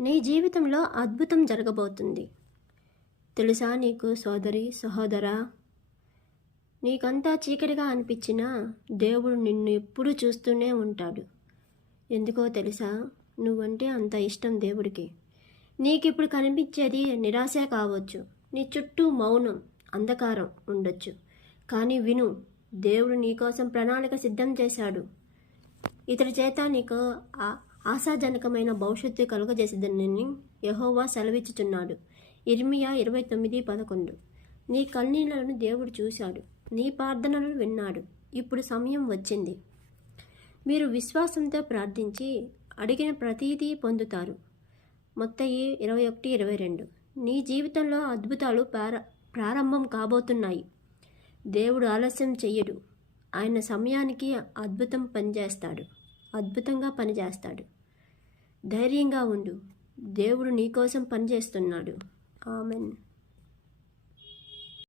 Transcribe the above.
నీ జీవితంలో అద్భుతం జరగబోతుంది. తెలుసా నీకు సోదరి సహోదరా? నీకంతా చీకటిగా అనిపించినా దేవుడు నిన్ను ఎప్పుడూ చూస్తూనే ఉంటాడు. ఎందుకో తెలుసా? నువ్వంటే అంత ఇష్టం దేవుడికి. నీకిప్పుడు కనిపించేది నిరాశ కావచ్చు. నీ చుట్టూ మౌనం అంధకారం ఉండొచ్చు. కానీ విను దేవుడు నీకోసం ప్రణాళిక సిద్ధం చేశాడు. ఇతడి చేత నీకు ఆ- ఆశాజనకమైన భవిష్యత్తు కలుగజేసేదని యహోవా సెలవిచ్చుచున్నాడు. ఇర్మియా ఇరవై తొమ్మిది పదకొండు. నీ కన్నీళ్ళను దేవుడు చూశాడు. నీ ప్రార్థనలను విన్నాడు. ఇప్పుడు సమయం వచ్చింది. మీరు విశ్వాసంతో ప్రార్థించి అడిగిన ప్రతీదీ పొందుతారు. మొత్తయి ఇరవై ఒకటి ఇరవై రెండు. నీ జీవితంలో అద్భుతాలు ప్రార ప్రారంభం కాబోతున్నాయి. దేవుడు ఆలస్యం చెయ్యడు. ఆయన సమయానికి అద్భుతం పనిచేస్తాడు. అద్భుతంగా పనిచేస్తాడు. ధైర్యంగా ఉండు. దేవుడు నీకోసం పనిచేస్తున్నాడు. ఆమెన్.